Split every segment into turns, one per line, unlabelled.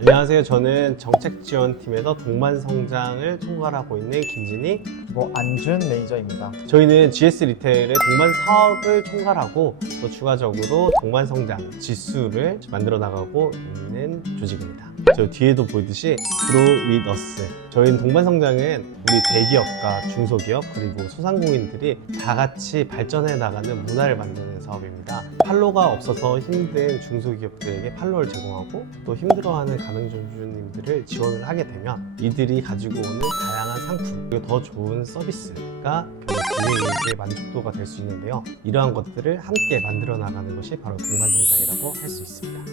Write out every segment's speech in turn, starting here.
안녕하세요. 저는 정책지원팀에서 동반성장을 총괄하고 있는 김진희.
그리고 안준 매니저입니다.
저희는 GS 리테일의 동반 사업을 총괄하고 또 추가적으로 동반성장 지수를 만들어 나가고 있는 조직입니다. 저 뒤에도 보이듯이 Grow with Us. 저희는 동반성장은 우리 대기업과 중소기업 그리고 소상공인들이 다 같이 발전해 나가는 문화를 만드는 사업입니다. 팔로가 없어서 힘든 중소기업들에게 팔로를 제공하고 또 힘들어하는 가맹점주님들을 지원을 하게 되면 이들이 가지고 오는 다양한 상품 그리고 더 좋은 서비스가 고객에게 만족도가 될 수 있는데요. 이러한 것들을 함께 만들어 나가는 것이 바로 동반성장이라고 할 수 있습니다.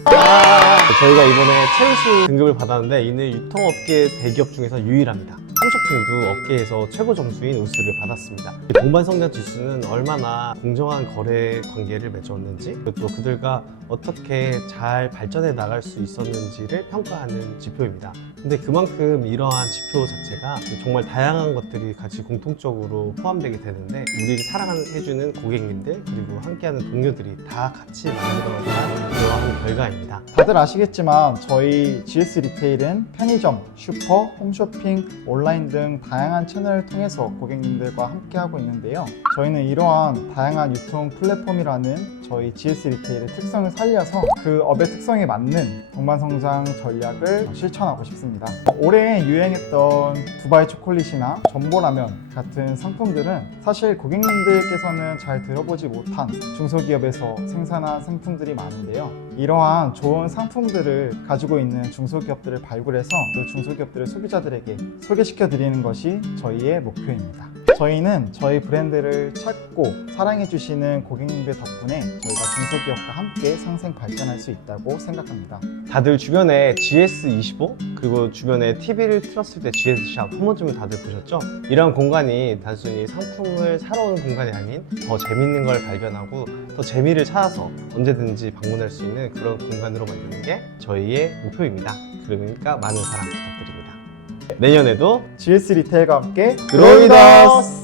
저희가 이번에 최우수 등급을 받았는데 이는 유통업계 대기업 중에서 유일합니다. 홈쇼핑도 업계에서 최고 점수인 우수를 받았습니다. 동반성장 지수는 얼마나 공정한 거래 관계를 맺었는지 그리고 또 그들과 어떻게 잘 발전해 나갈 수 있었는지를 평가하는 지표입니다. 근데 그만큼 이러한 지표 자체가 정말 다양한 것들이 같이 공통적으로 포함되게 되는데 우리를 사랑해주는 고객님들 그리고 함께하는 동료들이 다 같이 만들어간 그러한 결과입니다.
다들 아시겠지만 저희 GS 리테일은 편의점, 슈퍼, 홈쇼핑, 온라인 등 다양한 채널을 통해서 고객님들과 함께하고 있는데요. 저희는 이러한 다양한 유통 플랫폼이라는 저희 GS 리테일의 특성을 살려서 그 업의 특성에 맞는 동반성장 전략을 실천하고 싶습니다. 올해 유행했던 두바이 초콜릿이나 전보라면 같은 상품들은 사실 고객님들께서는 잘 들어보지 못한 중소기업에서 생산한 상품들이 많은데요. 이러한 좋은 상품들을 가지고 있는 중소기업들을 발굴해서 그 중소기업들을 소비자들에게 소개시켜 드리는 것이 저희의 목표입니다. 저희는 저희 브랜드를 찾고 사랑해 주시는 고객님들 덕분에 저희가 중소기업과 함께 상생 발전할 수 있다고 생각합니다.
다들 주변에 GS25 그리고 주변에 TV를 틀었을 때 GS샵 한 번쯤은 다들 보셨죠? 이런 공간이 단순히 상품을 사러 오는 공간이 아닌 더 재밌는 걸 발견하고 더 재미를 찾아서 언제든지 방문할 수 있는 그런 공간으로 만드는 게 저희의 목표입니다. 그러니까 많은 사랑 부탁드립니다. 내년에도
GS 리테일과 함께
그로이더스!